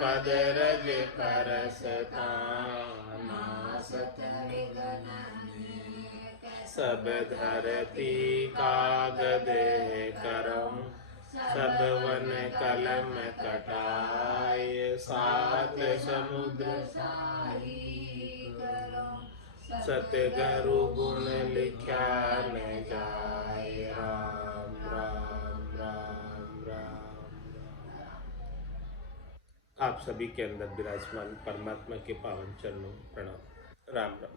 पद रज करसता नासत सब धरती कागद करम सब वन कलम कटाय सात समुद्र सतगुरु गुण लिख्या न जाय। राम राम राम राम। आप सभी के अंदर विराजमान परमात्मा के पावन चरणों प्रणाम। राम राम।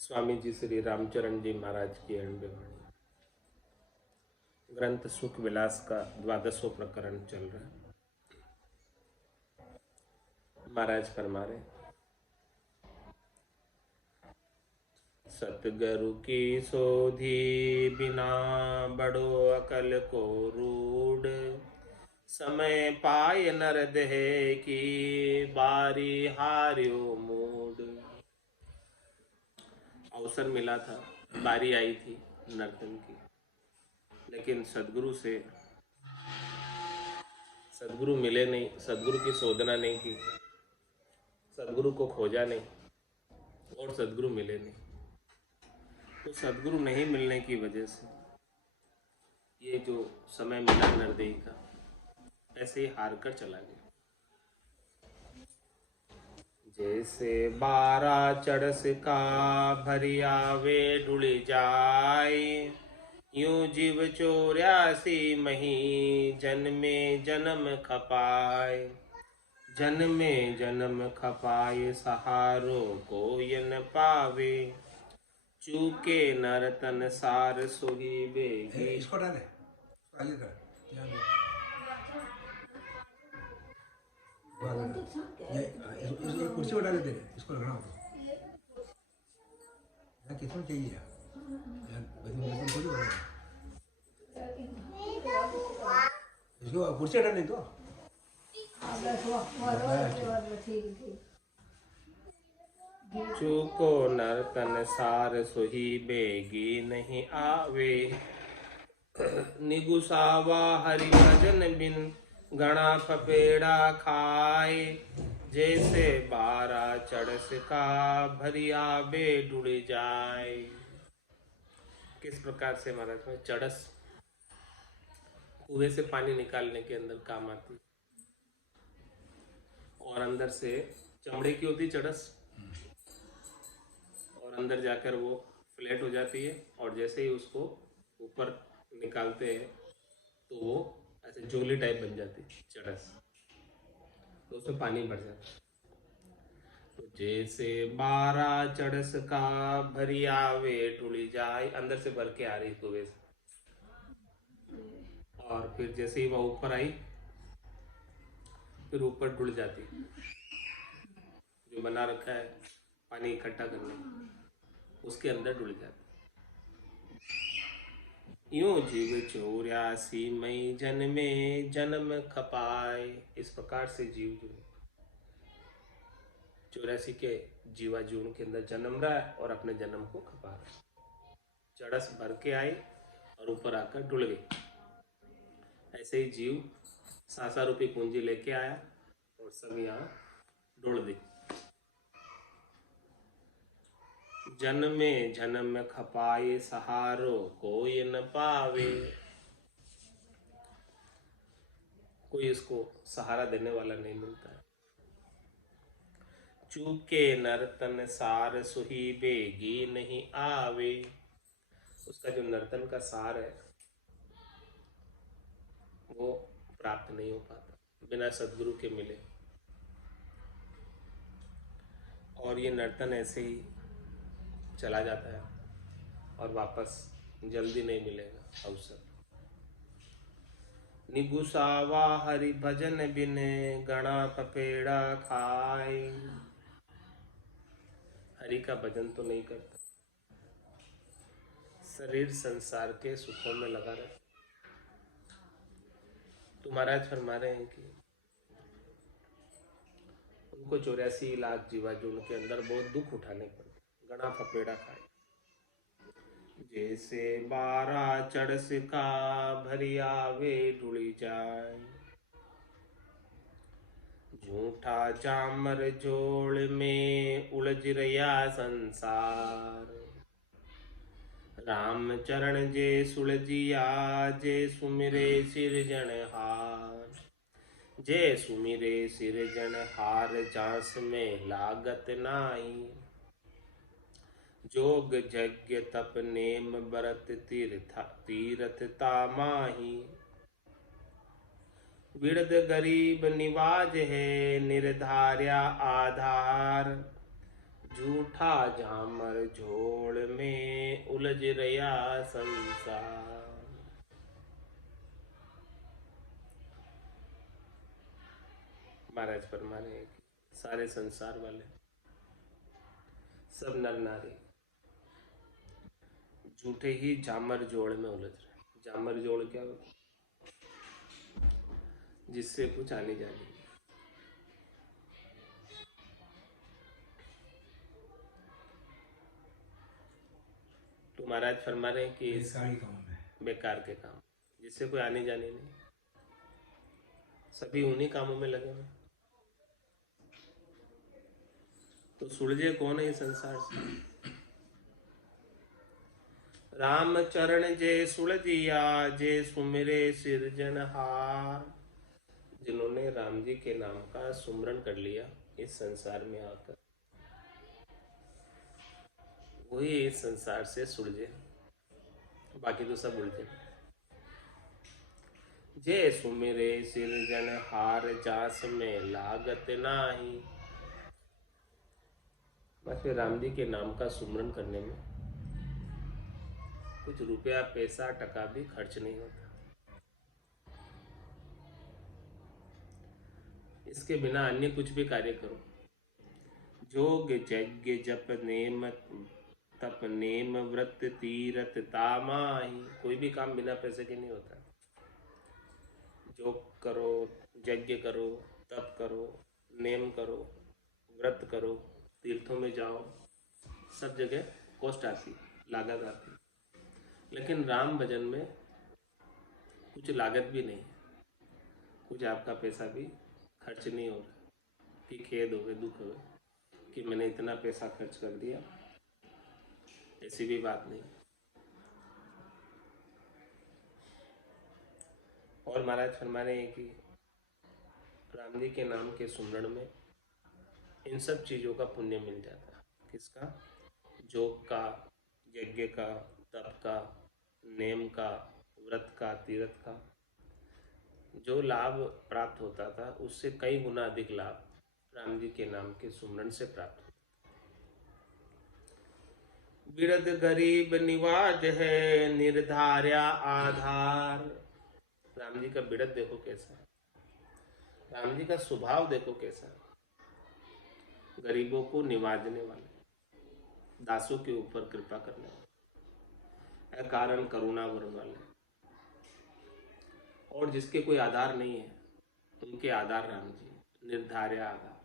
स्वामी जी श्री रामचरण जी महाराज की अणबे वाणी। ग्रंथ सुख विलास का 12वां प्रकरण चल रहा है। महाराज फरमा रहे, सतगुरु की सोधी बिना बड़ो अकल को रूढ़ समय पाय नर देह की बारी हार्यो मूड। अवसर मिला था, बारी आई थी नर्तन की, लेकिन सदगुरु मिले नहीं, सदगुरु की शोधना नहीं की, सदगुरु को खोजा नहीं और सदगुरु मिले नहीं। तो सदगुरु नहीं मिलने की वजह से ये जो समय मिला नरदेही का ऐसे ही हार कर चला गया। जैसे 12 चढ़स का भरिया वे ढुली जाए, यूं जीव 84 मही जन्मे जन्म खपाए। जन्मे जन्म खपाए सहारो को न पावे, चूके नर तन सार सोही बेगी। इसको डाले आगे कर ये कुर्सी को डाले तेरे, इसको रखना होगा। किसको चाहिए इसको कुर्सी डालने तो चूको नर तन सार सोही बेगी नहीं आवे, निगुसावा हरि भजन बिन गणा फपेड़ा खाए। जैसे 12 चढ़स का भरिया बे डुड़ जाए। किस प्रकार से महाराज में चढ़स कुएं से पानी निकालने के अंदर काम आती, और अंदर से चमड़े की होती चढ़स, और अंदर जाकर वो फ्लैट हो जाती है, और जैसे ही उसको ऊपर निकालते हैं तो वो ऐसे जोली टाइप बन जाती चढ़स, तो उसमें पानी भर जाता। तो जैसे 12 चढ़स का भरिया वे टुड़ी जाए, अंदर से भर के आ रही कुएं से, और फिर जैसे ही वह ऊपर आई फिर ऊपर डुल जाती, जो बना रखा है पानी इकट्ठा करने उसके अंदर डुल जाती। यूं जीव 84 मई जन्मे जन्म खपाए। इस प्रकार से जीव जो 84 के जीवा जीवन के अंदर जन्म रहा है और अपने जन्म को खपा रहा है। चढ़स भर के आई और ऊपर आकर डुल गई। ऐसे ही जीव सासा रूपी पूंजी लेके आया और सब यहाँ डुल दी। जन्मे जन्म खपाए सहारो कोई न पावे। कोई इसको सहारा देने वाला नहीं मिलता है। चूके नर्तन सार सुही बेगी नहीं आवे। उसका जो नर्तन का सार है वो प्राप्त नहीं हो पाता बिना सदगुरु के मिले, और ये नर्तन ऐसे ही चला जाता है और वापस जल्दी नहीं मिलेगा अवसर। निगुसावा हरि भजन बिन गणा पपेड़ा खाए। हरि का भजन तो नहीं करता, शरीर संसार के सुखों में लगा रहता। तो महाराज फरमा रहे हैं कि उनको 84 लाख जीवा जो उनके अंदर बहुत दुख उठाने पड़ते, गणा फपेड़ा खाए। जैसे 12 चढ़स का भरिया वे ढुड़ी जाए। झूठा जामर जोड़ में उलझ रया संसार। राम चरण जे सुलझिया जे सुमिरे सिरजनहार। जे सुमिरे सिरजनहार जास में लागत नाही। जोग यज्ञ तप नेम बरत तीरथ तामाही। बिरद गरीब निवाज है निर्धार्या आधार। झूठा झामर झोल में उलझ रया संसार। महाराज फरमा रहे हैं कि सारे संसार वाले सब नर नारी झूठे ही झामर जोड़ में उलझ रहे। झामर जोड़ क्या होता? जिससे कुछ आने जाने नहीं। तो महाराज फरमा रहे हैं कि बेकार के काम जिससे कोई आने जाने नहीं, सभी उन्हीं कामों में लगे हुए। तो सुलझे कौन है इस संसार से? राम चरण जे सुलझिया जे सुमिरे सिरजनहार। जिन्होंने राम जी के नाम का सुमरन कर लिया इस संसार में आकर, वही इस संसार से सुलझे, बाकी तो सब उलझे। जे सुमिरे सिरजनहार जास में लागत नाही। बस फिर राम जी के नाम का सुमरन करने में कुछ रुपया पैसा टका भी खर्च नहीं होता। इसके बिना अन्य कुछ भी कार्य करो, जोग यज्ञ जप नेम तप नेम व्रत तीरथ तामाही, कोई भी काम बिना पैसे के नहीं होता। जोग करो, यज्ञ करो, तप करो, नेम करो, व्रत करो, तीर्थों में जाओ, सब जगह कॉस्ट आती, लागत आती। लेकिन राम भजन में कुछ लागत भी नहीं, कुछ आपका पैसा भी खर्च नहीं हो रहा कि खेद हो गए, दुख हो गए कि मैंने इतना पैसा खर्च कर दिया, ऐसी भी बात नहीं। और महाराज फरमा रहे हैं कि राम जी के नाम के सुमरण में इन सब चीज़ों का पुण्य मिल जाता है। किसका? जोग का, यज्ञ का, तप का, नेम का, व्रत का, तीर्थ का। जो लाभ प्राप्त होता था उससे कई गुना अधिक लाभ राम जी के नाम के सुमरण से प्राप्त होता। बिरद गरीब निवाज है निर्धार्या आधार। राम जी का बिरद देखो कैसा है, राम जी का स्वभाव देखो कैसा है। गरीबों को निवाजने वाले, दासों के ऊपर कृपा करने वाले, अकारण करुणा वरण वाले, और जिसके कोई आधार नहीं है उनके आधार राम जी, निर्धार्या आधार।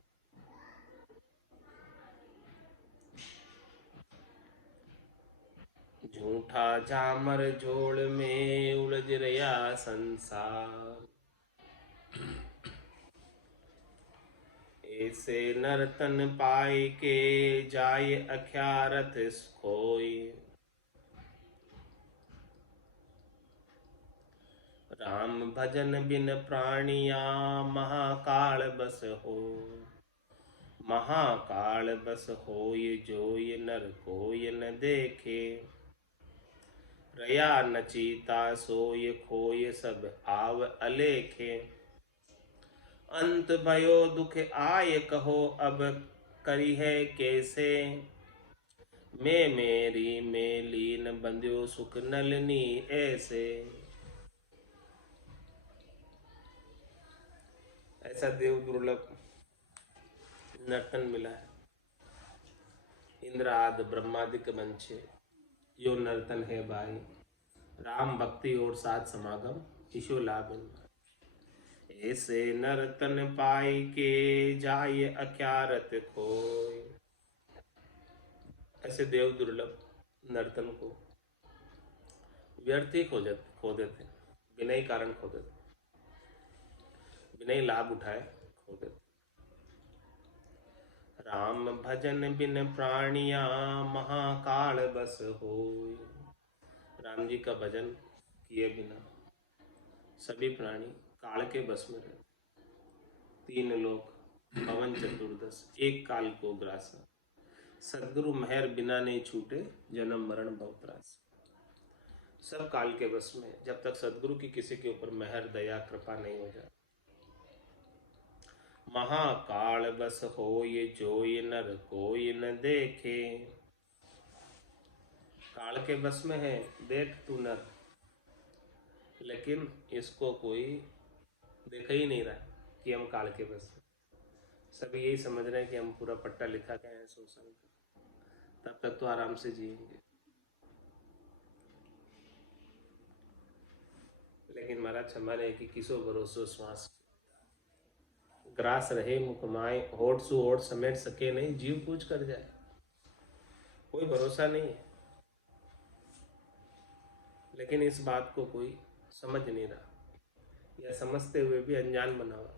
झूठा झामर झोल में उलझ रया संसार। ऐसे नर्तन पाई के जाय अख्यारथ खोई। राम भजन बिन प्राणिया महाकाल बस हो। महाकाल बस होय जोय नर कोय न देखे। रया नचीता सोय खोय सब आव अलेखे। अंत भयो दुख आय कहो अब करी है कैसे। मैं मेरी में लीन बंध्यो सुख नलनी ऐसे। ऐसा देव दुर्लभ नर्तन मिला है। इंद्र आदि ब्रह्मादिक मंचे यो नर्तन है भाई। राम भक्ति और साथ समागम ईशो लाभ। ऐसे नर्तन पाई के जाय अख्यारत खोय। ऐसे देव दुर्लभ नर्तन को व्यर्थ ही खो देते, बिना ही कारण खो देते, बिना ही लाभ उठाए खो देते। राम भजन बिन प्राणिया महाकाल बस होय। राम जी का भजन किए बिना सभी प्राणी काल के बस में रहते। तीन लोक पवन चतुर्दश एक काल को ग्रासा। सदगुरु मेहर बिना नहीं छूटे जन्म मरण भव त्रास। सब काल के बस में, जब तक सदगुरु की किसी के ऊपर मेहर दया कृपा नहीं हो जाए। महाकाल बस होय जोय नर कोई न देखे। काल के बस में है, देख तू नर, लेकिन इसको कोई देख ही नहीं रहा कि हम काल के बस में। सभी यही समझ रहे हैं कि हम पूरा पट्टा लिखा गए हैं शोषण का, तब तक तो आराम से जिएंगे। लेकिन महाराज हमारे कि किसो भरोसो श्वास ग्रास रहे मुकमाए, होठ सु होठ समेट सके नहीं, जीव पूछ कर जाए। कोई भरोसा नहीं है, लेकिन इस बात को कोई समझ नहीं रहा, या समझते हुए भी अनजान बना हुआ।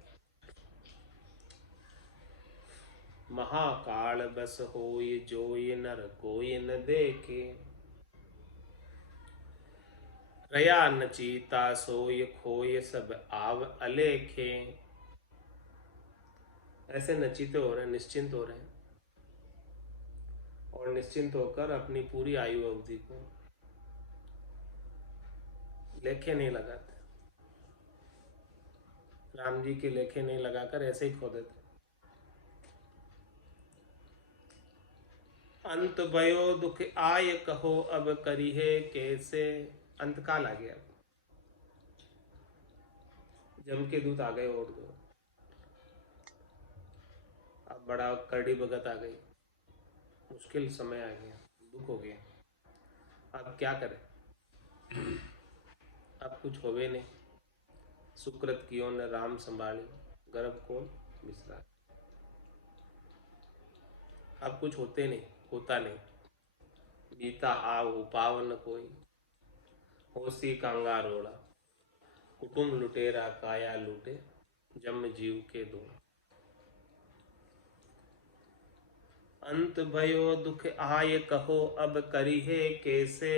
महाकाल बस होय जोय नर कोई न देखे। रया नचीता सोय खोय सब आव अलेखे। ऐसे नचीते हो रहे हैं, निश्चिंत हो रहे हैं, और निश्चिंत होकर अपनी पूरी आयु अवधि को लेखे नहीं लगाते। राम जी के लेखे नहीं लगाकर ऐसे ही खो देते। अंत भयो दुख आय कहो अब करिहे कैसे। अंतकाल आ गया, जम के दूत आ गए और दो। अब बड़ा कड़ी भगत आ गई, मुश्किल समय आ गया, दुख हो गया। अब क्या करें, अब कुछ होवे नहीं। सुकृत कियो न राम संभाली, गर्भ कौन बिसरा। अब कुछ होते नहीं, होता नहीं। बीता आव उपाव न कोई, होसी कांगा रोड़ा। कुटुंब लुटेरा काया लूटे, जम जीव के दो। अंत भयो दुख आय कहो अब करिहे कैसे।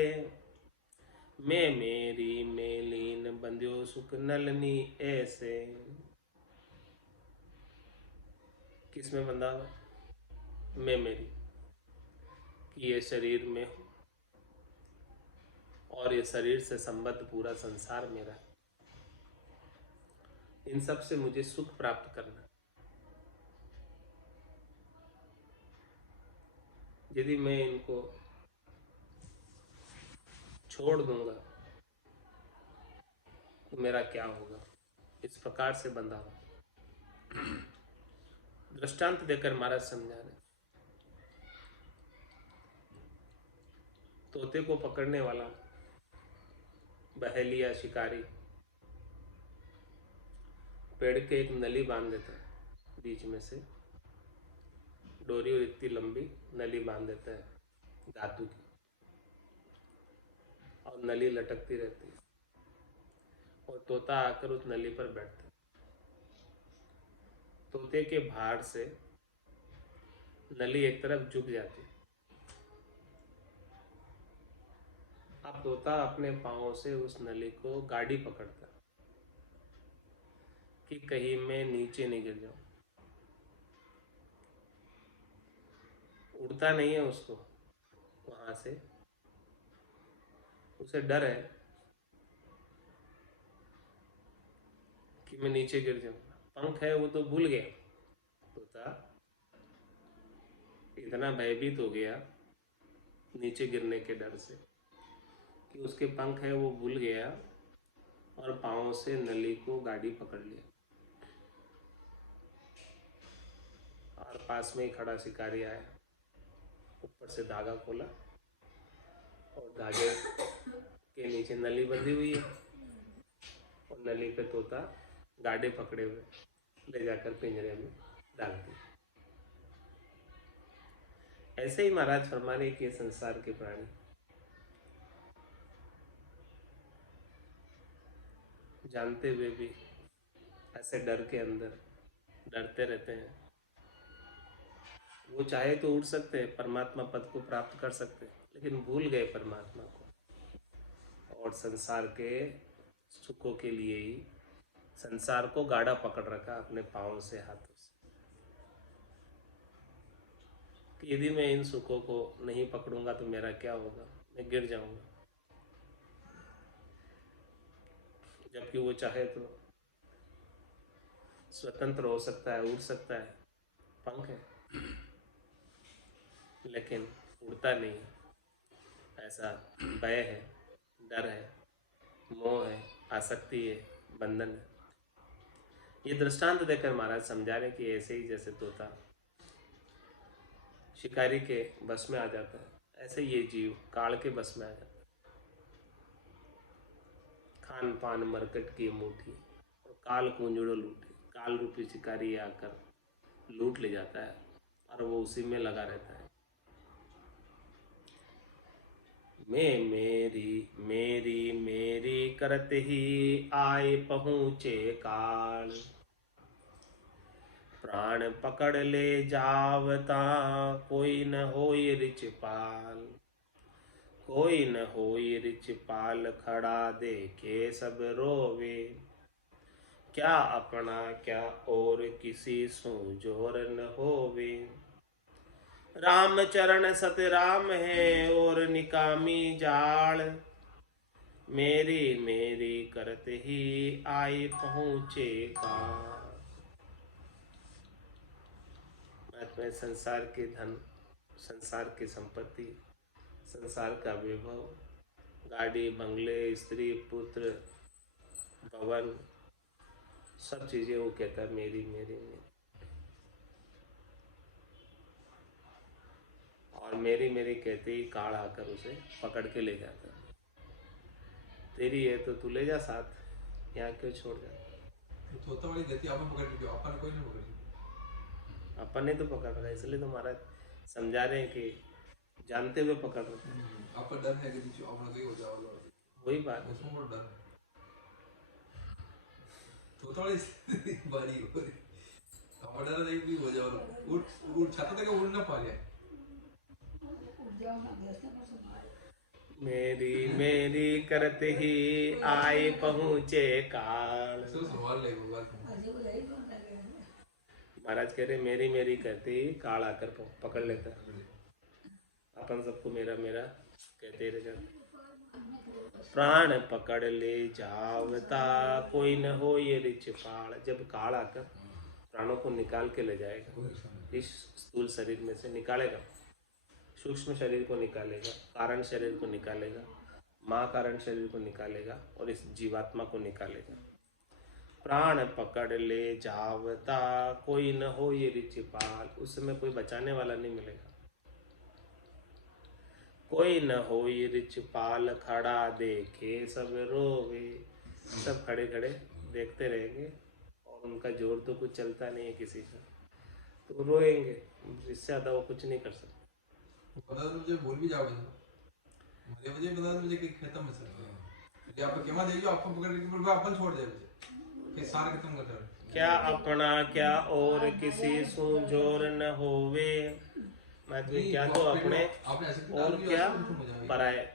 मैं मेरी मेलीन बंध्यो सुख नलनी ऐसे। किसमें बंधा हुआ? मैं मेरी, कि ये शरीर में हूं, और ये शरीर से संबद्ध पूरा संसार मेरा है। इन सब से मुझे सुख प्राप्त करना। यदि मैं इनको छोड़ दूंगा तो मेरा क्या होगा, इस प्रकार से बंधा हो। दृष्टांत देकर महाराज समझा रहे। तोते को पकड़ने वाला बहेलिया शिकारी पेड़ के एक नली बांध देता है, बीच में से डोरी और इतनी लंबी नली बांध देता है धातु की, और नली लटकती रहती है, और तोता आकर उस नली पर बैठता है। तोते के भार से नली एक तरफ झुक जाती है। अब तोता अपने पांव से उस नली को गाड़ी पकड़ता है कि कहीं मैं नीचे नहीं गिर जाऊं। उड़ता नहीं है उसको वहां से, उसे डर है कि मैं नीचे गिर जाऊंगा। पंख है वो तो भूल गया, तोता इतना भयभीत हो गया नीचे गिरने के डर से कि उसके पंख है वो भूल गया, और पांव से नली को गाड़ी पकड़ लिया। और पास में ही खड़ा शिकारी आया, ऊपर से धागा खोला, और धागे के नीचे नली बंधी हुई है, और नली पे तोता गाड़ी पकड़े हुए ले जाकर पिंजरे में डाल दिया। ऐसे ही महाराज फरमा रहे कि संसार के प्राणी जानते हुए भी ऐसे डर के अंदर डरते रहते हैं। वो चाहे तो उड़ सकते हैं, परमात्मा पद को प्राप्त कर सकते हैं, लेकिन भूल गए परमात्मा को और संसार के सुखों के लिए ही संसार को गाढ़ा पकड़ रखा अपने पाँव से, हाथों से, कि यदि मैं इन सुखों को नहीं पकड़ूंगा तो मेरा क्या होगा, मैं गिर जाऊंगा। जबकि वो चाहे तो स्वतंत्र हो सकता है, उड़ सकता है, पंख है, लेकिन उड़ता नहीं है। ऐसा भय है, डर है, मोह है, आसक्ति है, बंधन है। ये दृष्टांत देकर महाराज समझा रहे कि ऐसे ही जैसे तोता शिकारी के बस में आ जाता है, ऐसे ये जीव काल के बस में आ जाता है। खान पान मरकट की मुट्ठी और काल कुंजड़ो लूटी, काल रूपी शिकारी आकर लूट ले जाता है और वो उसी में लगा रहता है। मैं मेरी मेरी मेरी करते ही आए पहुँचे काल, प्राण पकड़ ले जावता कोई न होई रिच पाल, कोई न होई रिच पाल खड़ा देखे सब रोवे, क्या अपना क्या और किसी सो जोर न होवे, राम चरण सत राम है और निकामी जाल, मेरी मेरी करते ही आए पहुँचे काल। मैं संसार के धन, संसार की संपत्ति, संसार का वैभव, गाड़ी बंगले, स्त्री पुत्र, भवन, सब चीजें वो कहता है मेरी मेरी मेरी, और मेरी मेरी कहते ही काल आकर उसे पकड़ के ले जाता है। तेरी है तो तू ले जा साथ, यहाँ क्यों छोड़ जा। तोता वाली गति आपने पकड़ ली, अपन कोई नहीं पकड़ी। अपन ने तो पकड़ रखा है, इसलिए तो महाराज समझा रहे हैं कि जानते हुए पकड़ रहे हैं। आपका डर है कि नीचे अपना कोई हो जाओ, वही बात है। उसमें बहुत डर है। तोता वाली बारी हो रही, अपना डर नहीं भी हो जाओ, उड़ छाता तक उड़ ना पा रहा। मेरी मेरी करते ही आए पहुँचे काल। सवाल ले वो बात। महाराज कह रहे मेरी मेरी कहते ही काल आकर पकड़ लेता है। अपन सबको मेरा मेरा कहते रह जाते। प्राण पकड़ ले जावता कोई न हो ये रिच पाल। जब काल आकर प्राणों को निकाल के ले जाएगा, इस स्थूल शरीर में से निकालेगा, सूक्ष्म शरीर को निकालेगा, कारण शरीर को निकालेगा, महाकारण शरीर को निकालेगा और इस जीवात्मा को निकालेगा। प्राण पकड़ ले जावता कोई न हो ये रिच पाल। उस समय कोई बचाने वाला नहीं मिलेगा। कोई न हो ये रिच पाल खड़ा देखे सब रोवे। सब खड़े खड़े देखते रहेंगे और उनका जोर तो कुछ चलता नहीं है किसी का, तो रोएंगे। इससे ज़्यादा वो कुछ नहीं कर सकते। पता तो मुझे भूल भी जाओगे, मुझे पता तो मुझे कि खत्म है सर। ये आप केमा दे जो आपको पकड़ के पर अपन छोड़ दे मुझे कि सारा खत्म कर दे। क्या अपना क्या और किसी सु जोर न होवे। मैं तुम्हें क्या तो अपने और क्या पराए।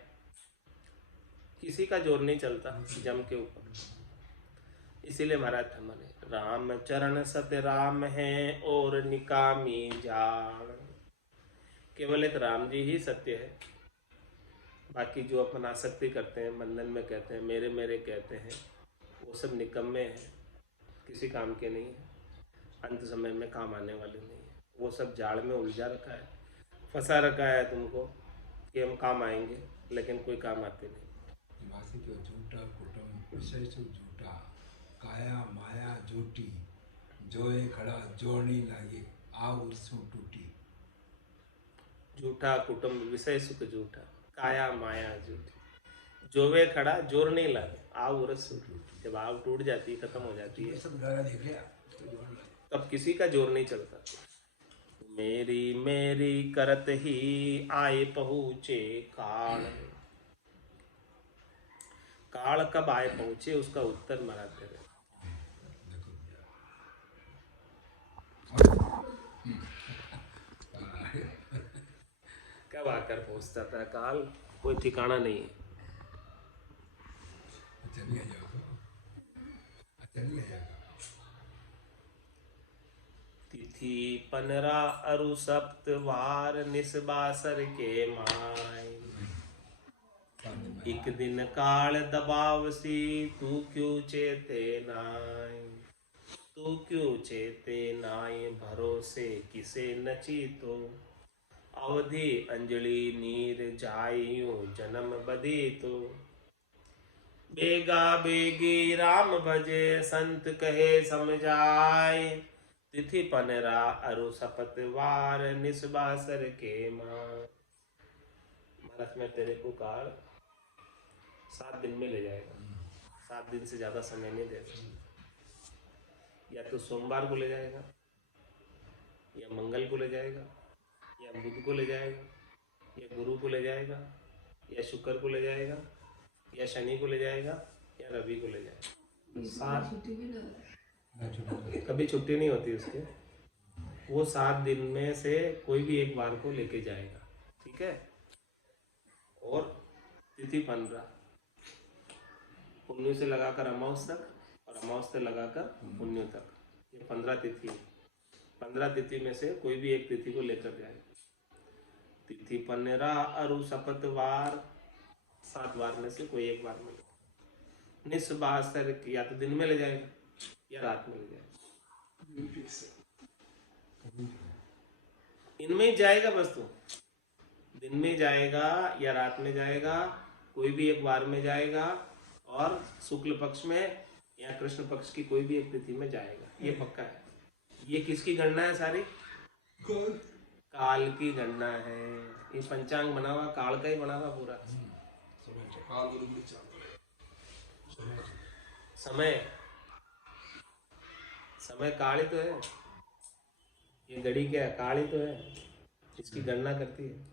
किसी का जोर नहीं चलता जम के ऊपर। इसीलिए महाराज हमारे राम चरण सत्य राम है और निकामी जान। केवल एक राम जी ही सत्य है। बाकी जो अपन आसक्ति करते हैं, बंधन में कहते हैं, मेरे मेरे कहते हैं, वो सब निकम्मे हैं, किसी काम के नहीं है, अंत समय में काम आने वाले नहीं है। वो सब जाल में उलझा रखा है, फंसा रखा है तुमको कि हम काम आएंगे, लेकिन कोई काम आते नहीं। वासी तो झूठा कुटुम विषय से झूठा, काया माया झूठी, जोए खड़ा जोड़नी लागे आ उर्सों टूटी। झूठा कुटुंब विषय सुख झूठा, काया माया झूठी, जोवे खड़ा जोर नहीं लगे आव उरस टूटी। जब आव टूट जाती है, खत्म हो जाती है, सब गाना देख लिया तब किसी का जोर नहीं चलता। मेरी मेरी करत ही आए पहुँचे काल। काल कब आए पहुँचे उसका उत्तर महाराज दे रहे। कब आकर पहुंचता था काल, कोई ठिकाना नहीं है। चलिए जाओ चलिए जाओ। तिथि पनरा अरु सप्तवार निसबासर के माय। एक दिन काल दबावसी तू क्यों चेते नाय। तू क्यों चेते नाय भरोसे किसे नचीतो। अवधि अंजलि नीर जाइयो जन्म बदी तो। बेगा बेगी राम भजे संत कहे समझाए। तिथि पनरा अरु सपतवार निसबासर के मां। महाराज में तेरे को काल 7 दिन में ले जाएगा। 7 दिन से ज्यादा समय नहीं देगा। या तो सोमवार को ले जाएगा, या मंगल को ले जाएगा, या बुध को ले जाएगा, या गुरु को ले जाएगा, या शुक्र को ले जाएगा, या शनि को ले जाएगा, या रवि को ले जाएगा। 7 कभी छुट्टी नहीं होती उसके। वो 7 दिन में से कोई भी एक बार को लेके जाएगा, ठीक है। और तिथि 15 पुण्य से लगाकर अमावस तक, और अमावस से लगाकर पुण्य तक, ये 15 तिथि है। 15 तिथि में से कोई भी एक तिथि को लेकर जाएगा। तिथि पन्नेरा अरु सपतवार, 7 बार में से कोई एक बार में निस्बासर, या तो दिन में ले जाएगा या रात में ले जाएगा। इनमें ही जाएगा बस। तो दिन में जाएगा या रात में जाएगा, कोई भी एक बार में जाएगा, और शुक्ल पक्ष में या कृष्ण पक्ष की कोई भी एक तिथि में जाएगा, ये पक्का है। ये किसकी गणना है सारी? काल की गणना है। ये पंचांग बना हुआ काल का ही बना हुआ पूरा। समय समय काल ही तो है। ये घड़ी क्या है? काल ही तो है, इसकी गणना करती है।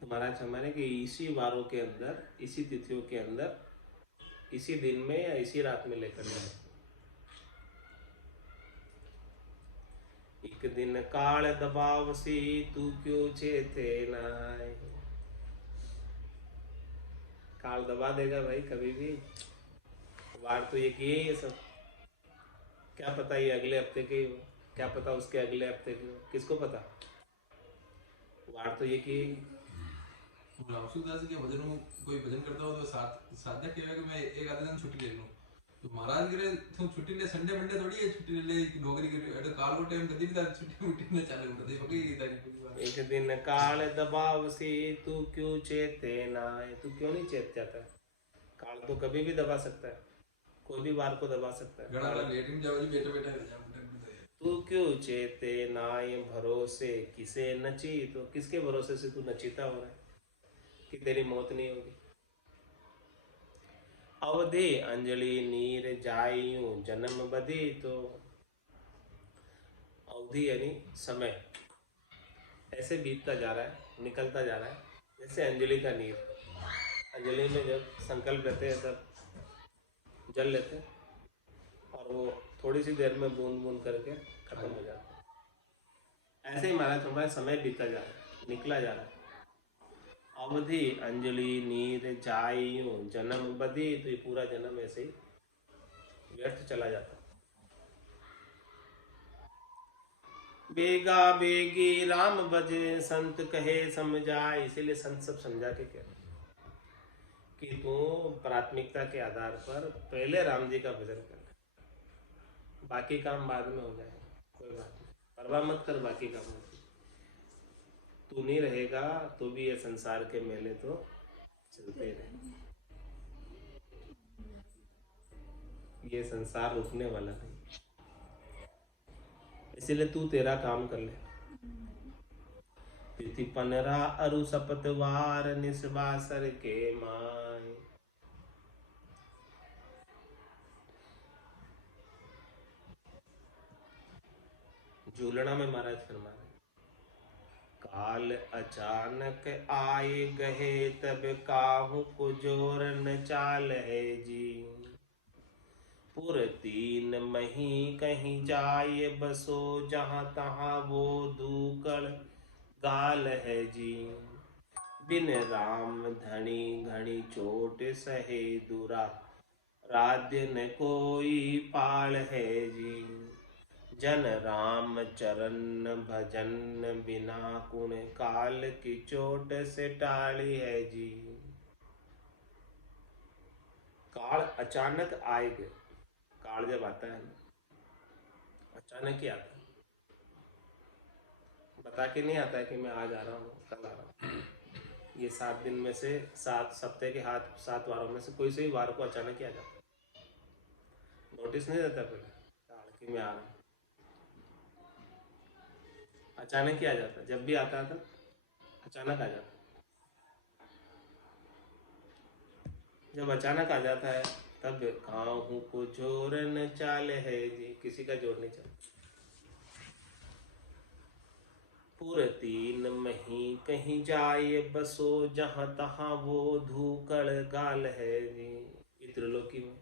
तो महाराज हमारे कि इसी वारों के अंदर, इसी तिथियों के अंदर, इसी दिन में या इसी रात में लेकर जाए। एक दिन काल दबावसी तू क्यों चेते नाय। काल दबा देगा भाई कभी भी। वार तो ये किए ये सब, क्या पता ये अगले हफ्ते के ही हो, क्या पता उसके अगले हफ्ते के हो, किसको पता। वार तो ये किए। रामसूदास के भजन में कोई भजन करता हो तो साधक कहवे कि मैं एक आधे दिन छुट्टी ले लूं। तो महाराज गिरे तुम छुट्टी ले, संडे मंडे थोड़ी है छुट्टी ले नौकरी कर। अरे काल को टाइम कभी भी तारी छुट्टी मुट्टी न चालू कर दे पकी तारी पूरी। एक दिन काल दबावसी तू क्यों चेते नाय। तू क्यों नहीं चेत जाता? काल तो कभी भी दबा सकता है, कोई भी वार को दबा सकता है। गड़ा लेट में जाओ जी, बेटा बेटा रह जाओ। तू क्यों चेते नाय भरोसे किसे नची। तो किसके भरोसे से तू नचीता हो रहा है कि तेरी मौत नहीं होगी। अवधि अंजलि नीर जाइयो जन्म बदी। तो अवधि यानी समय ऐसे बीतता जा रहा है, निकलता जा रहा है, जैसे अंजलि का नीर। अंजलि में जब संकल्प रहते हैं तब जल लेते हैं, और वो थोड़ी सी देर में बूंद बूंद करके खत्म हो जाता है। ऐसे ही महाराज हमारा समय बीतता जा रहा है, निकला जा रहा है। अवधि अंजलि नीर जाइयो जन्म बदी। तो ये पूरा जन्म ऐसे ही व्यर्थ चला जाता है। बेगा बेगी राम भजे संत कहे समझाए। इसीलिए संत सब समझा के कहते कि तू प्राथमिकता के आधार पर पहले राम जी का भजन कर, बाकी काम बाद में हो जाएगा, कोई बात नहीं, परवाह मत कर बाकी कामों की। तू नहीं रहेगा तो भी ये संसार के मेले तो चलते रहेंगे। ये संसार रुकने वाला नहीं, इसीलिए तू तेरा काम कर ले। तिथि पनरा अरु सपतवार निस्बासर के माय। झूलना में महाराज फरमा रहे, काल अचानक आए गहे तब काहू को जोर न चाल है जी। पुर 3 मही कहीं जाए बसो जहाँ तहाँ वो धूकड़ गाल है जी। बिन राम धनी घनी चोट सहे दूरा, राध्य न कोई पाल है जी। जन राम चरण भजन बिना, कुण काल की चोट से टाली है जी। काल अचानक आएगा। काल जब आता है ना, अचानक ही आता है, बता के नहीं आता है कि मैं आज आ रहा हूँ कल आ रहा हूँ। ये 7 दिन में से 7 सप्ताह के 7 वारों में से कोई से भी वार को अचानक ही आ जाता है, नोटिस नहीं देता पहले काल कि मैं आ रहा हूँ, अचानक ही आ जाता है। जब भी आता है तब अचानक आ जाता है। जब अचानक आ जाता है तब काहू को जोर न चाल है जी, किसी का जोर नहीं चलता। पूरे 3 मही कहीं जाए बसो, जहां तहां वो धूकड़ गाल है जी। ये त्रिलोकी में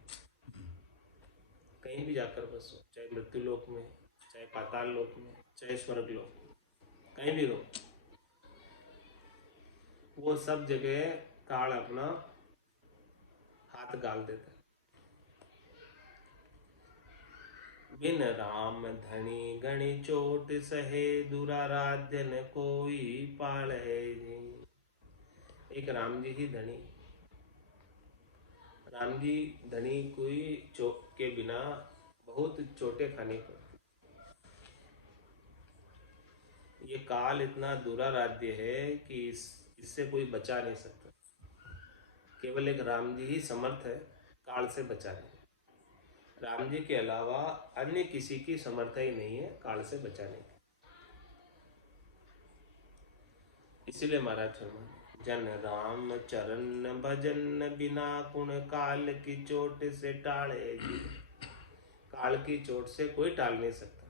कहीं भी जाकर बसो, चाहे मृत्यु लोक में, चाहे पाताल लोक में, चाहे स्वर्ग लोक में, कहीं भी रहो, वो सब जगह काल अपना हाथ गाल देता है। बिन राम धनी गणि चोट सहे, दुराराध्य न कोई पाल है जी। एक राम जी ही धनी, राम जी धनी कोई चोट के बिना बहुत चोटें खानी पड़ती। ये काल इतना दुराराध्य है कि इससे कोई बचा नहीं सकता। केवल एक राम जी ही समर्थ है काल से बचाने। राम जी के अलावा अन्य किसी की समर्थ ही नहीं है काल से बचाने की। इसलिए महाराज फरमान, जन राम चरण भजन बिना, कुण काल की चोट से टाले जी। काल की चोट से कोई टाल नहीं सकता।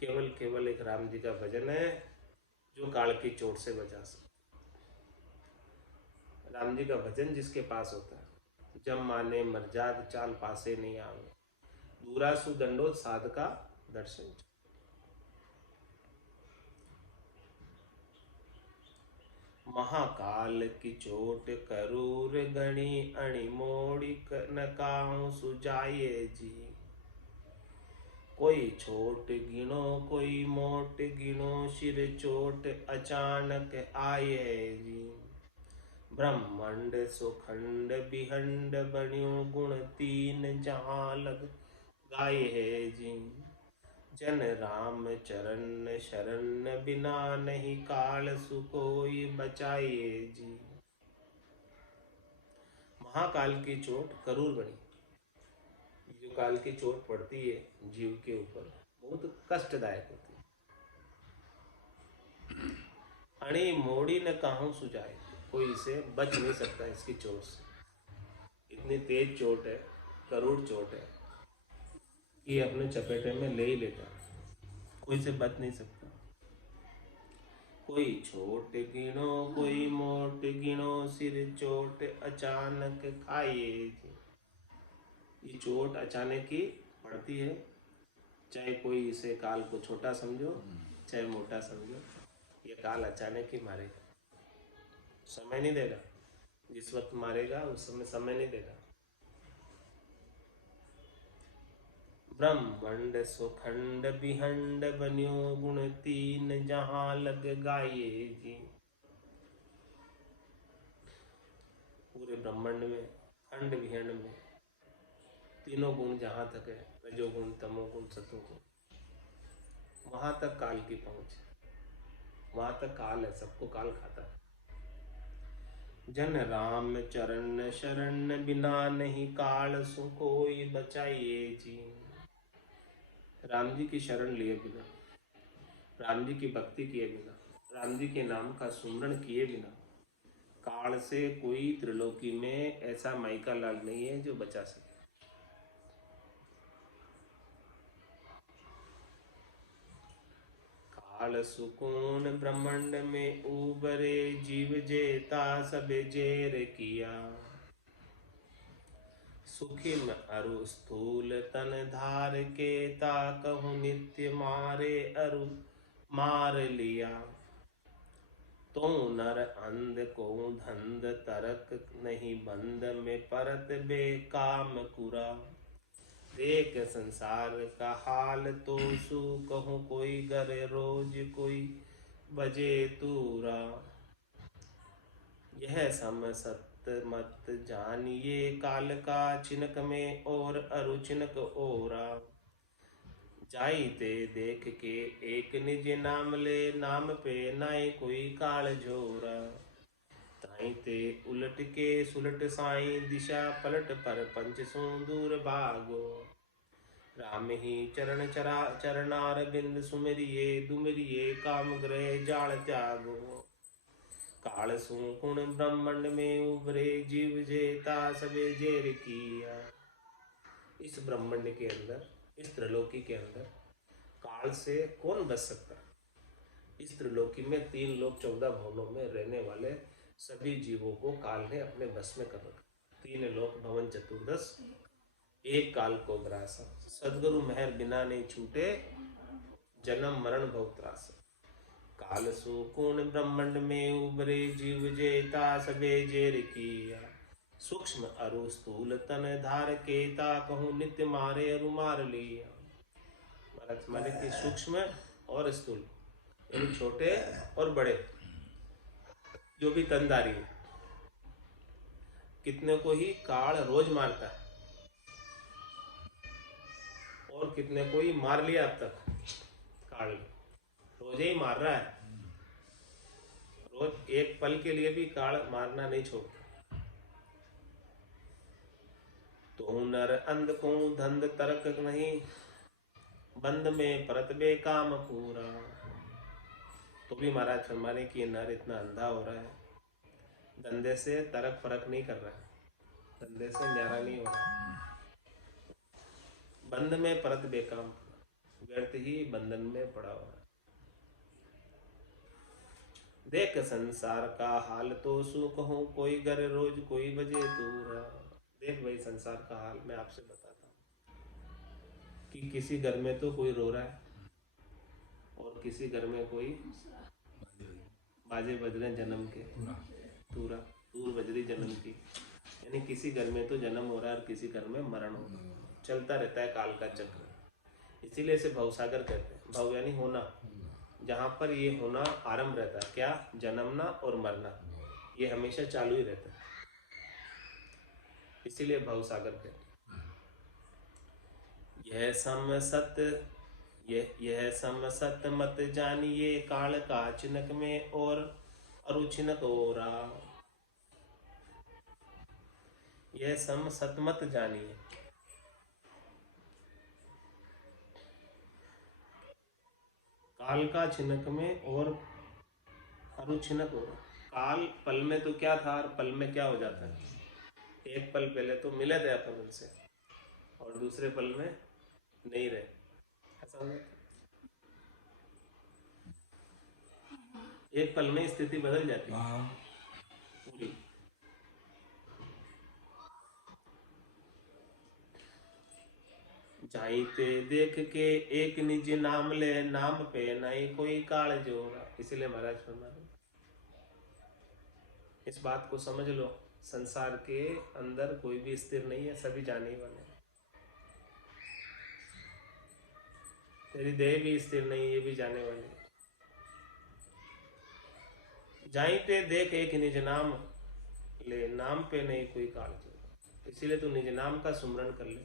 केवल एक राम जी का भजन है जो काल की चोट से बचा सकता। राम जी का भजन जिसके पास होता है, जब माने मर्जाद चाल पासे नहीं आवे, दूरा सुदंडो साध का दर्शन। महाकाल की चोट करूर गणी, अणि मोड़ी न काहू सुजाइए जी। कोई छोट गिनो कोई मोट गिनो, सिर चोट अचानक आए जी। ब्रह्मंड सुखंड बिहंड बन्यो, गुण 3 जहाँ लग गाए है जी। जन राम चरण शरण बिना, नहीं काल सु कोई बचाइए जी। महाकाल की चोट करूर बनी, जो काल की चोट पड़ती है जीव के ऊपर बहुत कष्टदायक होती है। अणी मोड़ी न काहू सुजाए, कोई इसे बच नहीं सकता इसकी चोट से। इतनी तेज चोट है, करूर चोट है कि अपने चपेटे में ले ही लेता है, कोई से बच नहीं सकता। कोई छोट गिनो कोई मोट गिनो, सिर चोट अचानक खाइए जी। ये चोट अचानक ही पड़ती है, चाहे कोई इसे काल को छोटा समझो चाहे मोटा समझो, ये काल अचानक ही मारेगा, समय नहीं देगा। जिस वक्त मारेगा उस समय नहीं देगा। ब्रह्मंड सुखंड बिहंड बन्यो, गुण 3 जहाँ लग गाइए जी। पूरे ब्रह्मांड में, खंड विहंड में, तीनों गुण जहाँ तक है, रजोगुण तमोगुण सतोगुण, वहां तक काल की पहुंच है, वहां तक काल है, सबको काल खाता है। जन राम चरण शरण बिना, नहीं काल सु कोई बचाइए जी। राम जी की शरण लिए बिना, राम जी की भक्ति किए बिना, राम जी के नाम का सुमरण किए बिना, काल से कोई त्रिलोकी में ऐसा माइका लाल नहीं है जो बचा सके। काल सुकून ब्रह्मांड में उबरे, जीव जेता सब जेर किया। सुखिन अरु स्थूल तन धार के, ताकहु नित्य मारे अरु मार लिया। तो नर अंध को धंध तरक नहीं बंद में परत बेकाम कुरा। देख संसार का हाल तो सु कहूँ कोई गर रोज कोई बजे तूरा। यह सम सत्य मत जानिए काल का चिनक में और अरुचिनक ओरा। जाई ते देख के एक निज नाम ले नाम पे नाई कोई काल जोरा। ताई ते उलट के सुलट साई दिशा पलट पर पंच सो दूर भागो। राम ही चरण चरा चरनार बिंद सुमिरिये दुमिरिये काम ग्रह जाल त्यागो। काल सु गुण ब्रह्मंड में उभरे जीव जेता सबे जेर किया। इस ब्रह्मांड के अंदर, इस त्रिलोकी के अंदर काल से कौन बच सकता है। इस त्रिलोकी में 3 लोक 14 भवनों में रहने वाले सभी जीवों को काल ने अपने बस में कर रखा। 3 लोक भवन चतुर्दश एक काल को ग्रासा। सदगुरु मेहर बिना नहीं छूटे जन्म मरण भव त्रास। काल सु कोण ब्रह्मांड में उभरे जीव जेता सबे जेर किया। सूक्ष्म अरु स्थूल तन धार केता कहूँ नित्य मारे अरु मार लिया। महाराज माने कि सूक्ष्म और स्थूल यानी छोटे और बड़े जो भी तनधारी है, कितने को ही काल रोज मारता है और कितने को ही मार लिया अब तक। काल रोज ही मार रहा है, रोज एक पल के लिए भी काल मारना नहीं छोड़ता। तो नर अंध को धंध तरक नहीं बंद में परत बे काम पूरा। तो भी महाराज फरमाने की नर इतना अंधा हो रहा है, धंधे से तरक फरक नहीं कर रहा है, धंधे से न्यारा नहीं हो रहा है। बंद में परत बेकाम, व्यर्थ ही बंधन में पड़ा हुआ है। देख संसार का हाल तो सु कहूँ कोई गर रोज कोई बजे दूरा। देख भाई संसार का हाल मैं आपसे बताता हूँ कि किसी घर में तो कोई रो रहा है और किसी घर में कोई बाजे बज रहे जन्म के तूरा तूर बजरी जन्म की। यानी किसी घर में तो जन्म हो रहा है और किसी घर में मरण हो रहा है। चलता रहता है काल का चक्र। इसीलिए इसे भवसागर कहते हैं। भव यानी होना, जहाँ पर ये होना आरंभ रहता है, क्या जन्मना और मरना, ये हमेशा चालू ही रहता है, इसीलिए भवसागर कहते हैं। यह सम सत्य मत जानिए काल का चिनक में और अरुचिनक ओरा। यह सम सत मत जानिए, काल का छिनक में और अरुचिनक ओरा। काल पल में तो क्या था और पल में क्या हो जाता है। एक पल पहले तो मिले थे अपन उनसे और दूसरे पल में नहीं रहे, ऐसा हो जाता। एक पल में स्थिति बदल जाती है पूरी। जाइते देख के एक निज नाम ले नाम पे नहीं कोई काल जोगा। इसीलिए महाराज फरमा रहे, इस बात को समझ लो, संसार के अंदर कोई भी स्थिर नहीं है, सभी जाने ही वाले हैं। तेरी देह भी स्थिर नहीं, ये भी जाने वाले हैं। जाइते देख एक निज नाम ले नाम पे नहीं कोई काल जोगा। इसीलिए तू निज नाम का सुमरन कर ले।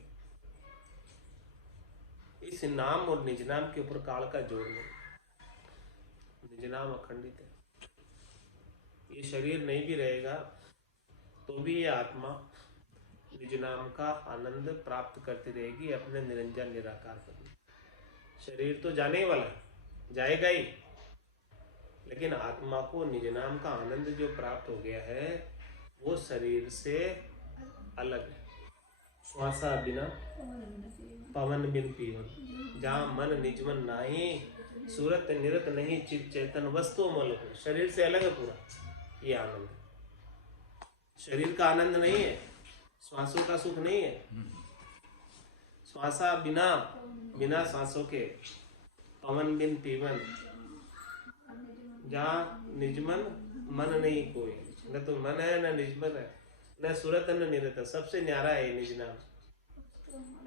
इस नाम और निज नाम के ऊपर काल का जोर नहीं। निज नाम अखंडित है। ये शरीर नहीं भी रहेगा तो भी ये आत्मा निज नाम का आनंद प्राप्त करती रहेगी अपने निरंजन निराकार पर। शरीर तो जाने ही वाला है, जाएगा ही, लेकिन आत्मा को निज नाम का आनंद जो प्राप्त हो गया है वो शरीर से अलग है। श्वासा बिना पवन बिन पीवन, जहाँ मन निजमन नाही सूरत निरत नहीं चित चेतन वस्तु मल। शरीर से अलग है पूरा ये आनंद। शरीर का आनंद नहीं है, श्वासों का सुख नहीं है। श्वासा बिना बिना सांसों के, पवन बिन पीवन, जहाँ निजमन मन नहीं कोई, न तो मन है न निजमन है, न सुरत न निरत, सबसे न्यारा है ये निज नाम।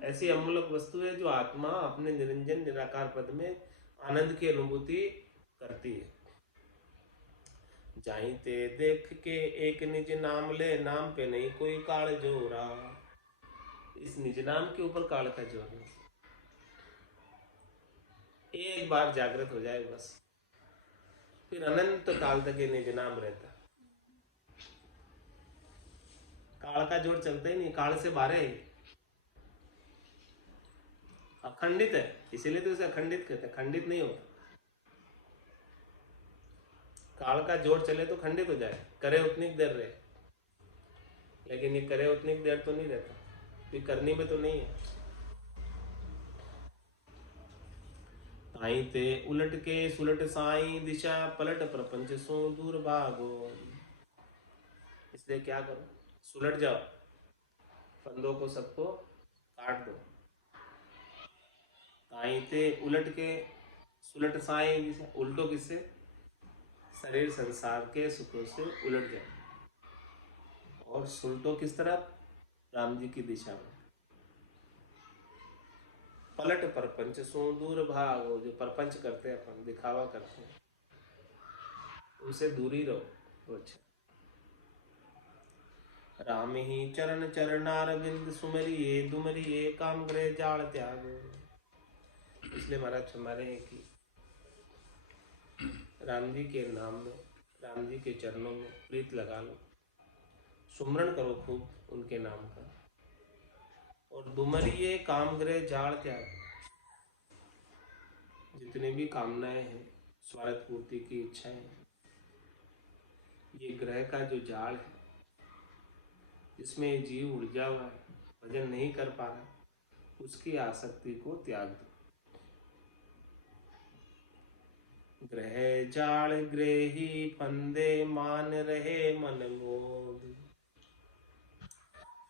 ऐसी अमूल्य वस्तु है जो आत्मा अपने निरंजन निराकार पद में आनंद की अनुभूति करती है। जाई ते देख के एक निज नाम ले, नाम पे नहीं कोई काल जोरा। इस निज नाम के ऊपर काल का जोर नहीं। एक बार जागृत हो जाए बस, फिर अनंत काल तक ये निज नाम रहता। काल का जोर चलता ही नहीं, काल से बाहर है, अखंडित है, इसीलिए तो इसे अखंडित कहते हैं, खंडित नहीं होता। काल का जोर चले तो खंडित हो जाए, करे उतनी देर रहे, लेकिन ये करे उतनी देर तो नहीं रहता, क्योंकि करनी में तो नहीं है। ताई ते उलट के सुलट साई, दिशा पलट प्रपंच सो दूर भागो। इसलिए क्या करो, सुलट जाओ, फंदों को सबको काट दो। ताई ते उलट के सुलट साई, दिशा उल्टो किससे, शरीर संसार के सुखों से उलट जाए, और सुलटो किस तरफ, राम जी की दिशा में। पलट परपंच सो दूर भागो, जो परपंच करते हैं अपन, दिखावा करते हैं, उनसे दूरी रहो तो अच्छा। राम ही चरण चरणार बिंद सुमरिए, दुमरिए काम ग्रह जाल त्यागो। इसलिए महाराज हमारे हैं कि राम जी के नाम में, राम जी के चरणों में प्रीत लगा लो, सुमरण करो खूब उनके नाम का, और दुमरिए काम ग्रह जाल त्याग। जितने भी कामनाएं हैं, स्वार्थ पूर्ति की इच्छाएं हैं, ये ग्रह का जो जाल है जिसमें ये जीव उलझा हुआ है, भजन नहीं कर पा रहा, उसकी आसक्ति को त्याग दो। ग्रह जाल ग्रेही फंदे, मान रहे मन मोद।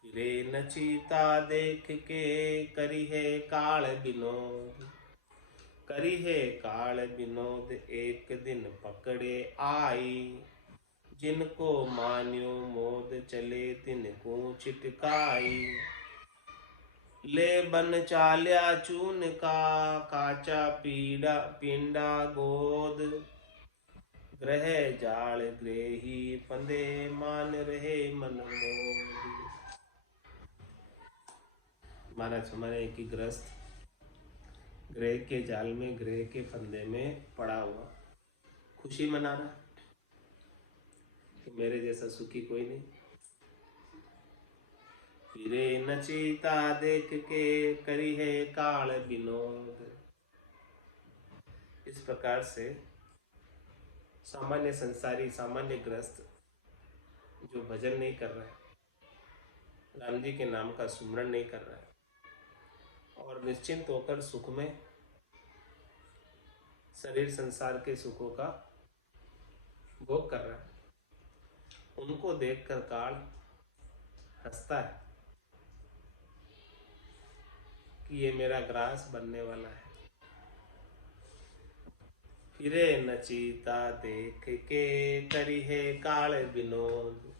फिरे नचीता देख के, करी है काल विनोद। करी है काल विनोद, एक दिन पकड़े आई। जिनको मान्यो मोद, चले तिनको चिटकाई। ले बन चाल्या चून का, काचा पीड़ा पिंडा गोद। ग्रह जाल ग्रेही फंदे, मान रहे मन मोद। महाराज हमारे की ग्रस्त ग्रह के जाल में, ग्रह के फंदे में पड़ा हुआ, खुशी मना रहा कि मेरे जैसा सुखी कोई नहीं। फिरे नचीता देख के, करी है काल विनोद। इस प्रकार से सामान्य संसारी, सामान्य ग्रस्त जो भजन नहीं कर रहा है, राम जी के नाम का सुमरण नहीं कर रहा है, और निश्चिंत होकर सुख में शरीर संसार के सुखों का भोग कर रहा है, उनको देखकर काल हंसता है कि ये मेरा ग्रास बनने वाला है। फिरे नचीता देख के, करी है काल विनोद।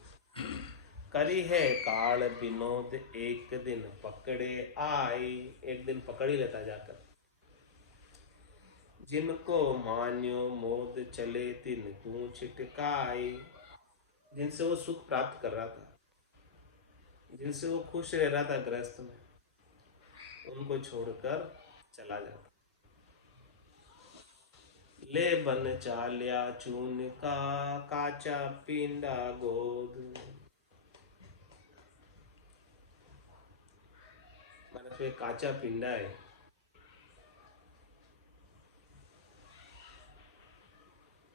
करी है काल विनोद, एक दिन पकड़े आई। एक दिन पकड़ ही लेता जाकर। जिनको मान्यो मोद, चले तिनको छिटकाई। जिनसे वो सुख प्राप्त कर रहा था, जिनसे वो खुश रह रहा था गृहस्थ में, उनको छोड़कर चला जाता। ले बन चाल्या चून का, काचा पिंडा गोद। मानस में काचा पिंडा है,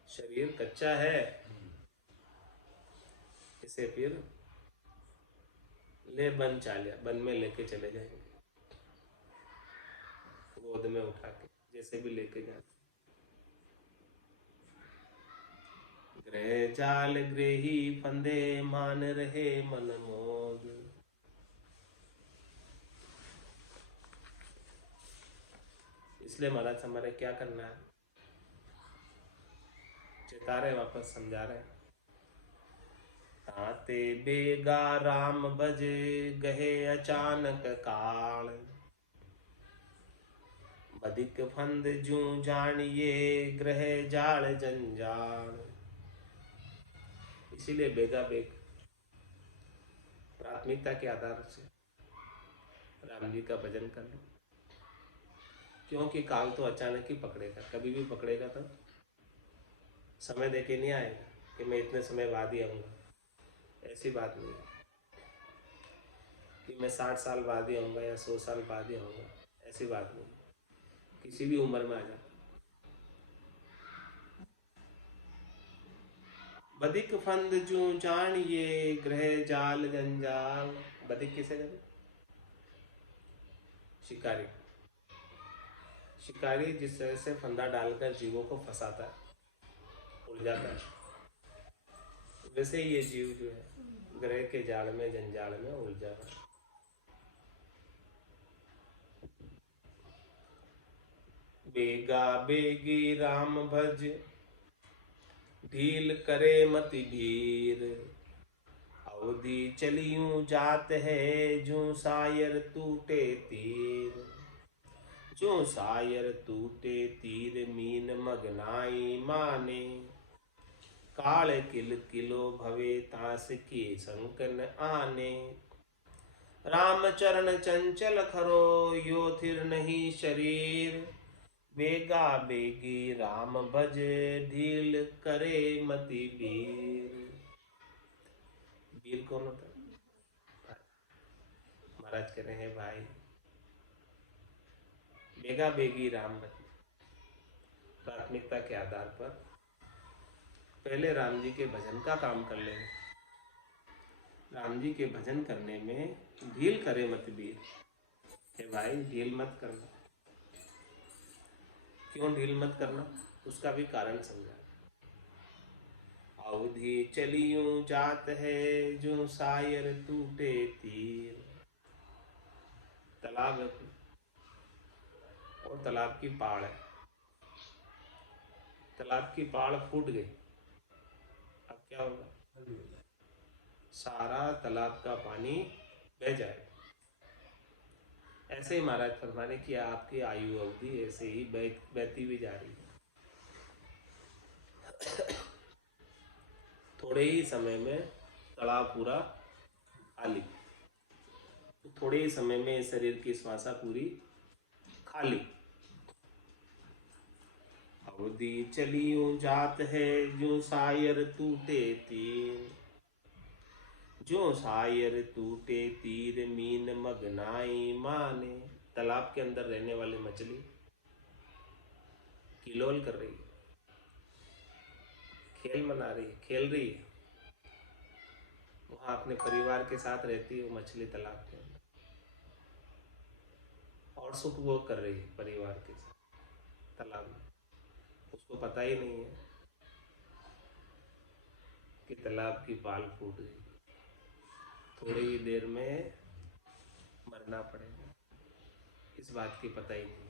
शरीर कच्चा है, इसे फिर ले बन चालिया, बन में लेके चले जाएंगे, गोद में उठा के, जैसे भी लेके जाते। ग्रह जाल ग्रेही फंदे, मान रहे मन मोद। इसलिए महाराज हमारे क्या करना है, चेता रहे, वापस समझा रहे। ताते बेगा राम बजे गहे अचानक काल, बदिक फंद जू जानिए ग्रह जाल जंजाल। इसीलिए बेगा बेग प्राथमिकता के आधार से राम जी का भजन कर लो, क्योंकि काल तो अचानक ही पकड़ेगा, कभी भी पकड़ेगा तो समय देके नहीं आएगा कि मैं इतने समय बाद ही आऊँगा। ऐसी बात नहीं है कि मैं 60 साल बाद ही आऊँगा या 100 साल बाद ही आऊँगा, ऐसी बात नहीं। किसी भी उम्र में आ जा। बदिक फंद जू जानिए ग्रह जाल जंजाल। बदिक किसे कहते? शिकारी। शिकारी जिस तरह से फंदा डालकर जीवों को फंसाता है, उलझाता है, वैसे ही ये जीव जो है ग्रह के जाल में जंजाल में उलझा हुआ है। बेगा बेगी राम भज ढील करे मति भीर, अवधि चलियूं जात है जू सायर टूटे तीर। जो सायर टूटे तीर मीन मगनाई माने, काल किल किलो भवे तास के संकन आने। राम चरण चंचल खरो यो थिर नहीं शरीर, बेगा बेगी राम भज ढील करे मति वीर। वीर कौन होता है? महाराज कह रहे हैं भाई बेगा बेगी राम भज, प्राथमिकता के आधार पर पहले राम जी के भजन का काम कर ले। राम जी के भजन करने में ढील करे मत वीर, हे भाई ढील मत करना। क्यों ढील मत करना? उसका भी कारण समझा। अवधि चलियूं जात है जो सायर टूटे तीर। तालाब है और तालाब की पाड़ है, तालाब की पाड़ फूट गई, अब क्या होगा? सारा तालाब का पानी बह जाएगा। ऐसे ही महाराज फरमाने की आपकी आयु अवधि ऐसे ही बहती हुई जा रही है। थोड़े ही समय में तालाब पूरा खाली, थोड़े ही समय में शरीर की श्वासा पूरी खाली। अवधि चलियूं जात है जो सायर टूटे तीर, जो सायर टूटे तीर मीन मगनाई माने। तालाब के अंदर रहने वाली मछली किलोल कर रही है, खेल मना रही है, खेल रही है। वहां अपने परिवार के साथ रहती है वो मछली तालाब के अंदर, और सुख भोग कर रही है परिवार के साथ तालाब में। उसको पता ही नहीं है कि तालाब की पाल फूट गई, थोड़ी ही देर में मरना पड़ेगा, इस बात की पता ही नहीं।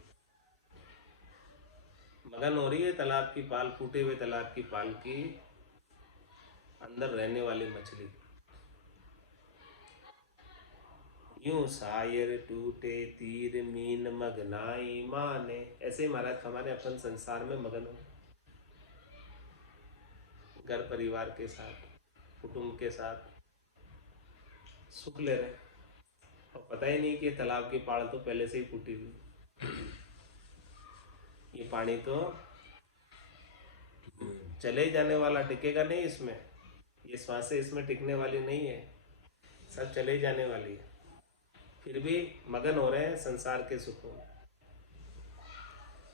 मगन हो रही है तालाब की पाल, फूटे हुए तालाब की पाल की अंदर रहने वाली मछली। यूं सायर टूटे तीर मीन मगनाई माने। ऐसे ही महाराज हमारे अपन संसार में मगन हो, घर परिवार के साथ, कुटुंब के साथ सुख ले रहे, और पता ही नहीं कि तालाब की पाड़ तो पहले से ही फूटी हुई। ये पानी तो चले ही जाने वाला, टिकेगा नहीं इसमें, ये श्वासें इसमें टिकने वाली नहीं है, सब चले ही जाने वाली है। फिर भी मगन हो रहे हैं संसार के सुखों में।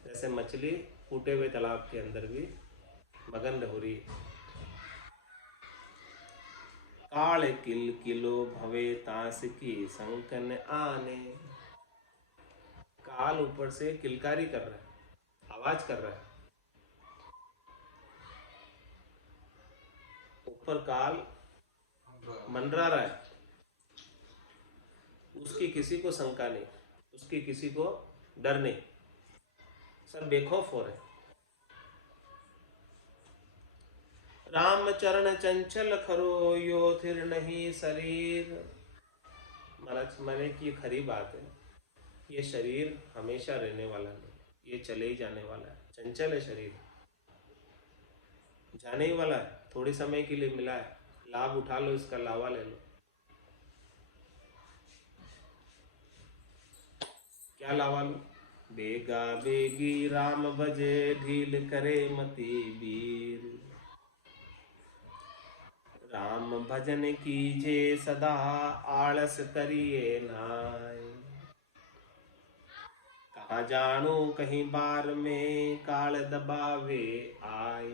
जैसे मछली फूटे हुए तालाब के अंदर भी मगन हो रही है। काल किल किलो भवे तास की संकन आने। काल ऊपर से किलकारी कर रहा है, आवाज कर रहा है। ऊपर काल मंडरा रहा है, उसकी किसी को शंका नहीं, उसकी किसी को डर नहीं, सब बेखौफ हो रहे। राम चरण चंचल खरो यो थिर नहीं शरीर। महाराज मैंने की खरी बात है, ये शरीर हमेशा रहने वाला नहीं, ये चले ही जाने वाला है। चंचल है शरीर, जाने ही वाला है, थोड़े समय के लिए मिला है, लाभ उठा लो, इसका लावा ले लो। क्या लावा लो? बेगा बेगी राम भजे ढील करे मति वीर। राम भजन कीजे सदा आलस करिए नाय। कहाँ जानू कहीं बार में काल दबावे आए।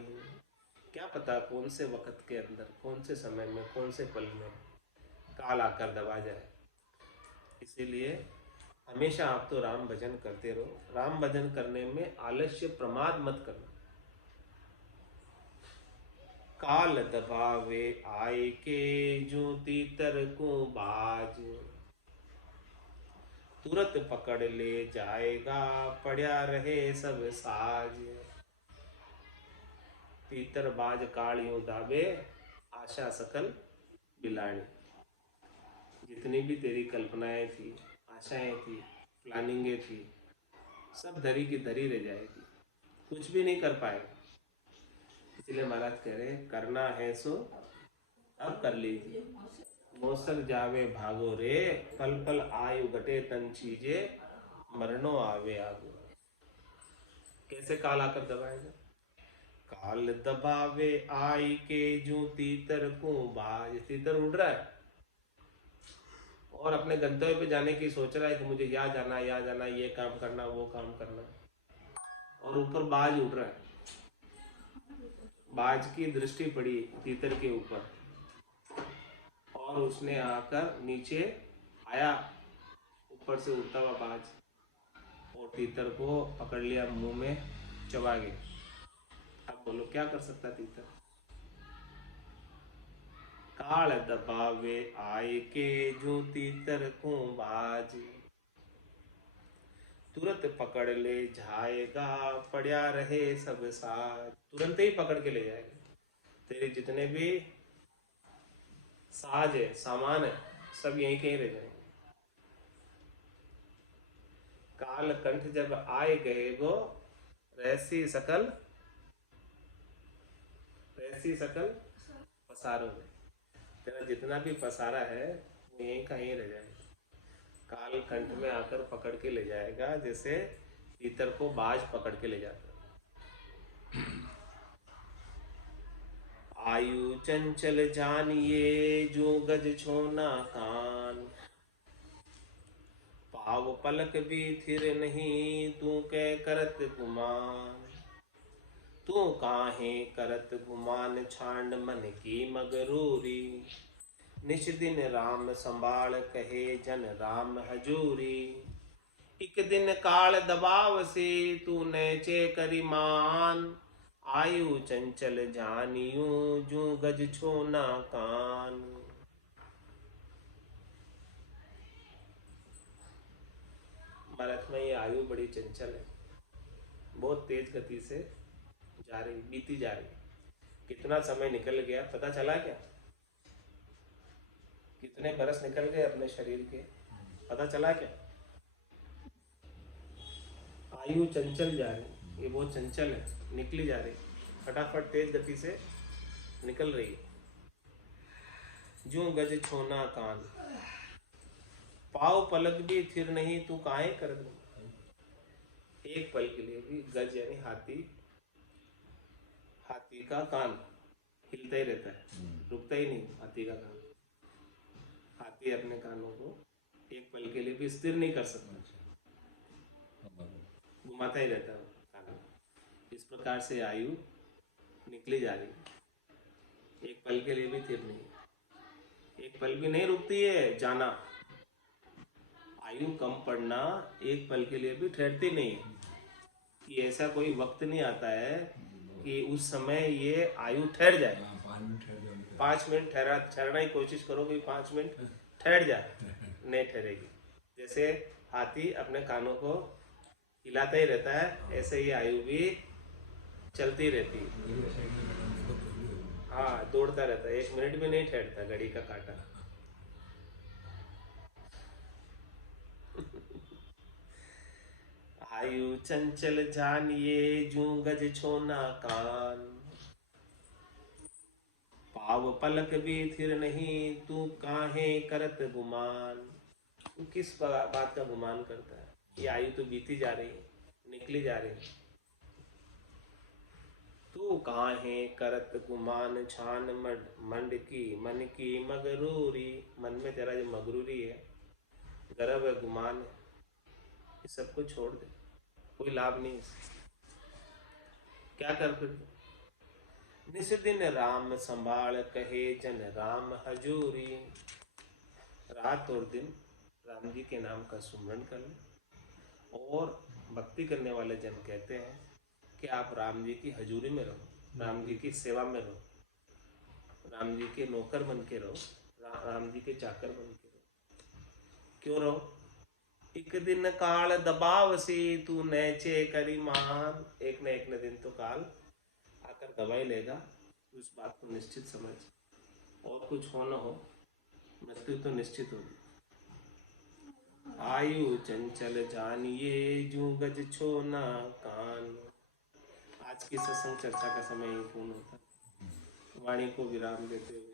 क्या पता कौन से वक्त के अंदर, कौन से समय में, कौन से पल में काल आकर दबा जाए। इसीलिए हमेशा आप तो राम भजन करते रहो। राम भजन करने में आलस्य प्रमाद मत करना। काल दबावे आए के जो तीतर को बाज। तुरंत पकड़ ले जाएगा पड़ा रहे सब साज। तीतर बाज काल यूं दावे आशा सकल बिलाणी। जितनी भी तेरी कल्पनाएं थी, आशाएं थी, प्लानिंगें थी, सब धरी की धरी रह जाएगी, कुछ भी नहीं कर पाएगा। इसलिए महाराज कह रहे करना है सो अब कर लीजिए। मौसर जावे भागो रे, पल पल आयु घटे तन चीजे, मरनो आवे आगो। कैसे काल आकर दबाएगा? काल दबावे आई के जू तीतर को बाज। तीतर उड़ रहा है और अपने गंतव्य पे जाने की सोच रहा है कि मुझे यहाँ जाना, यहाँ जाना, ये काम करना, वो काम करना, और ऊपर बाज उड़ रहा है। बाज की दृष्टि पड़ी तीतर के ऊपर और उसने आकर नीचे आया, ऊपर से उड़ता हुआ बाज, और तीतर को पकड़ लिया, मुंह में चबा गया। अब बोलो क्या कर सकता तीतर? काल दबावे आए के जो तीतर को बाज। तुरंत पकड़ ले जाएगा पड़ा रहे सब साज। तुरंत ही पकड़ के ले जाएगा। तेरे जितने भी साज है, सामान है, सब यहीं कहीं रह जाएंगे। काल कंठ जब आए गए गो रहसी सकल पसारो में। तेरा जितना भी पसारा है वो यहीं का यहीं रह जाएगा। काल कंठ में आकर पकड़ के ले जाएगा, जैसे तीतर को बाज पकड़ के ले जाता। आयु चंचल जानिए जो गज छोना कान। पाव पलक भी थिर नहीं तू कै करत गुमान। तू काहे करत गुमान छांड मन की मगरूरी। निश दिन राम संभाल कहे जन राम हजूरी। एक दिन काल दबाव से तू नैचे करी मान। आयु चंचल जानियो जो गज छोना कान। भारत में ये आयु बड़ी चंचल है, बहुत तेज गति से जा रही, बीती जा रही। कितना समय निकल गया पता चला क्या? कितने बरस निकल गए अपने शरीर के, पता चला क्या? आयु चंचल जा रही, ये बहुत चंचल है, निकली जा रही, फटाफट तेज गति से निकल रही है। जो गज छोना कान। पाव पलक भी थिर नहीं तू काहे कर दो। एक पल के लिए भी गज यानी हाथी का कान हिलता ही रहता है, रुकता ही नहीं हाथी का कान। हाथी अपने कानों को एक पल के लिए भी स्थिर नहीं कर सकता, घुमाता ही रहता है कान। इस प्रकार से आयु निकली जा रही, एक पल के लिए भी स्थिर नहीं, एक पल भी नहीं रुकती है जाना। आयु कम पड़ना एक पल के लिए भी ठहरती नहीं है। कि ऐसा कोई वक्त नहीं आता है कि उस समय ये आयु ठहर जाए। 5 मिनट ठहरना ही कोशिश करोगे, 5 मिनट ठहर जाए, नहीं ठहरेगी। जैसे हाथी अपने कानों को हिलाता ही रहता है, ऐसे ही आयु भी चलती रहती है। हाँ, दौड़ता रहता है, 1 मिनट भी नहीं ठहरता घड़ी का काटा। आयु चंचल जानिए जूं गज छोना कान, पाव पलक भी थिर नहीं तू काहे करत गुमान। तू किस बात का गुमान करता है? ये आयु तो बीती जा रही है, निकली जा रही है। तू काहे करत गुमान छान मंड की मन की मगरूरी। मन में तेरा जो मगरूरी है, गर्व है, गुमान है, ये सबको छोड़ दे, कोई लाभ नहीं इससे। क्या कर फिर? निस दिन राम संभाल कहे जन राम हजूरी। रात और दिन राम जी के नाम का सुमरन कर ले। और भक्ति करने वाले जन कहते हैं कि आप राम जी की हजूरी में रहो, राम जी की सेवा में रहो, राम जी के नौकर बन के रहो, राम जी के चाकर बन के रहो। क्यों रहो? एक दिन काल दबावसी तू नैचे करी मान। एक न दिन तो काल आकर दबाई लेगा, उस बात को निश्चित समझ। और कुछ हो न हो, मृत्यु तो निश्चित होगी। आयु चंचल जानिए जूं गज छोना कान। आज की सत्संग चर्चा का समय ही पूर्ण होता है। वाणी को विराम देते हुए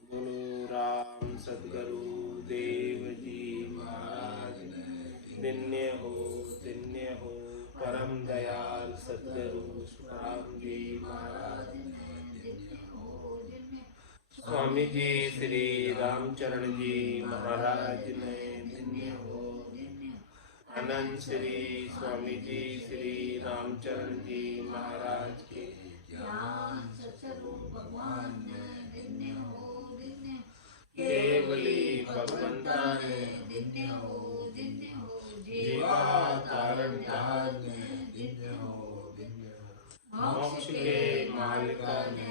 बोलो राम सद्गुरु देव जी महाराज। दिन्य हो परम दयाल सद्गुरु राम जी महाराज। स्वामी जी श्री रामचरण जी महाराज ने दिन्य हो। आनंद श्री स्वामी जी श्री रामचरण जी महाराज के केवली भगवंता ने जीवा कारण मोक्ष के मालिका ने